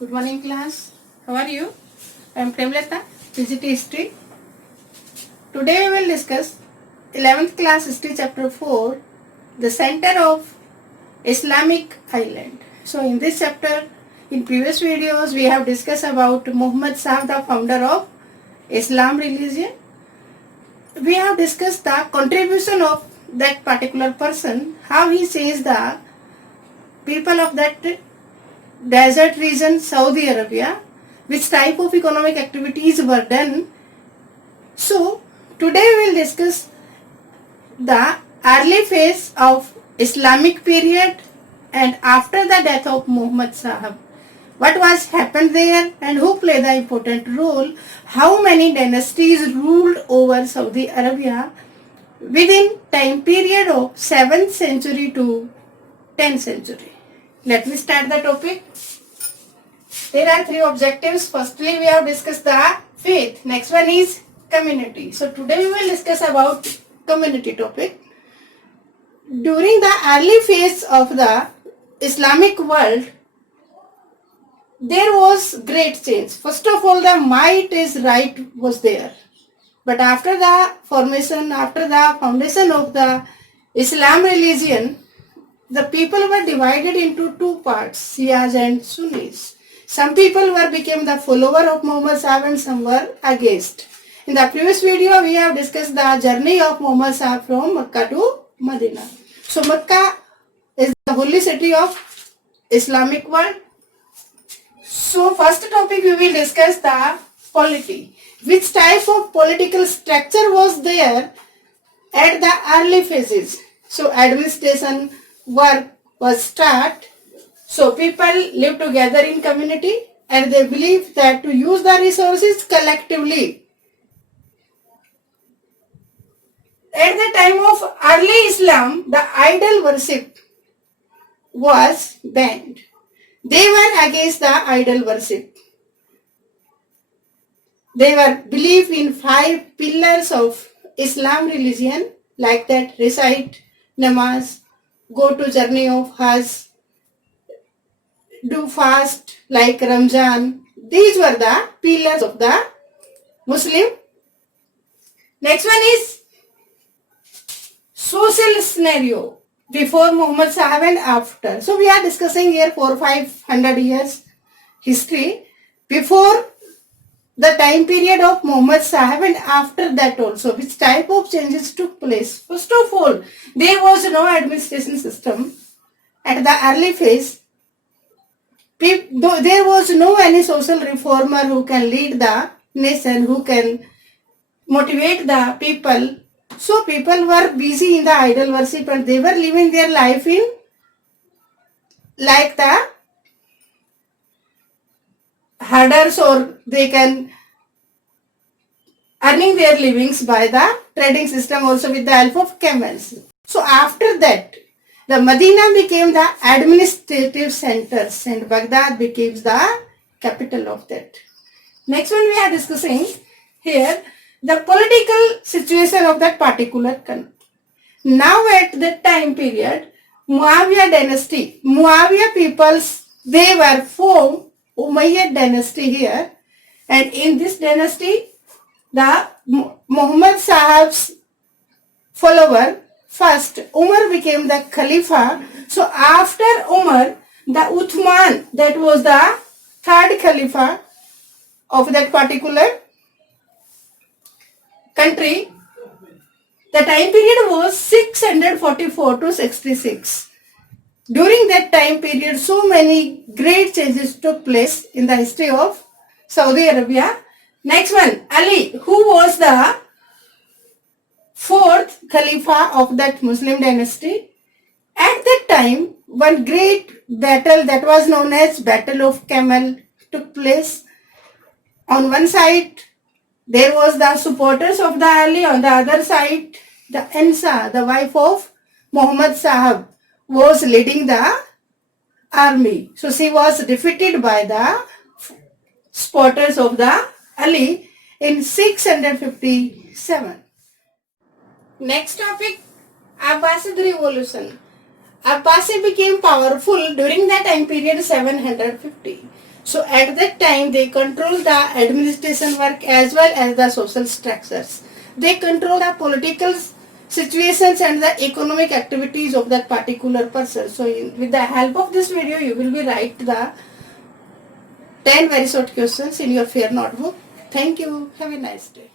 Good morning class. How are you? I am Premlata, Physics History. Today we will discuss 11th class History chapter 4, the center of Islamic Island. So in this chapter, in previous videos we have discussed about Muhammad Sahib, the founder of Islam religion. We have discussed the contribution of that particular person, how he changed the people of that desert region, Saudi Arabia, which type of economic activities were done. So today we will discuss the early phase of Islamic period and after the death of Muhammad Sahib. What was happened there and who played the important role, how many dynasties ruled over Saudi Arabia within time period of 7th century to 10th century. Let me start the topic. There are three objectives. Firstly, we have discussed the faith. Next one is community. So today we will discuss about community topic. During the early phase of the Islamic world, there was great change. First of all, the might is right was there. But after the formation, after the foundation of the Islam religion, the people were divided into two parts, Shias and Sunnis. Some people became the follower of Muhammad Sahib and some were against. In the previous video, we have discussed the journey of Muhammad Sahib from Mecca to Medina. So Mecca is the holy city of Islamic world. So first topic we will discuss the polity. Which type of political structure was there at the early phases? So administration work was start. So people live together in community and they believe that to use the resources collectively. At the time of early Islam, the idol worship was banned. They were against the idol worship. They were believe in 5 pillars of Islam religion, like that recite namaz, go to journey of Hajj, do fast like Ramzan. These were the pillars of the Muslim. Next one is social scenario before Muhammad Sahib and after. So we are discussing here 400-500 years history before the time period of Muhammad Sahib and after that also, which type of changes took place. First of all, there was no administration system at the early phase. There was no any social reformer who can lead the nation, who can motivate the people. So people were busy in the idol worship and they were living their life in like the herders, or they can earning their livings by the trading system also with the help of camels. So after that, the Medina became the administrative centers and Baghdad became the capital of that. Next one we are discussing here, the political situation of that particular country. Now at that time period, Muawiyah dynasty, Muawiyah peoples, they were formed Umayyad dynasty here, and in this dynasty, the Muhammad Sahib's follower, first Umar became the Khalifa. So after Umar, the Uthman, that was the third Khalifa of that particular country. The time period was 644 to 66. During that time period, so many great changes took place in the history of Saudi Arabia. Next one, Ali, who was the fourth Khalifa of that Muslim dynasty. At that time, one great battle that was known as Battle of Camel took place. On one side, there was the supporters of the Ali. On the other side, the Ansa, the wife of Muhammad Sahib, was leading the army. So she was defeated by the supporters of the Ali in 657. Next topic, Abbasid revolution. Abbasid became powerful during the time period 750. So at that time they control the administration work as well as the social structures. They control the political situations and the economic activities of that particular person. So with the help of this video you will be write the 10 very short questions in your fair notebook. Thank you. Have a nice day.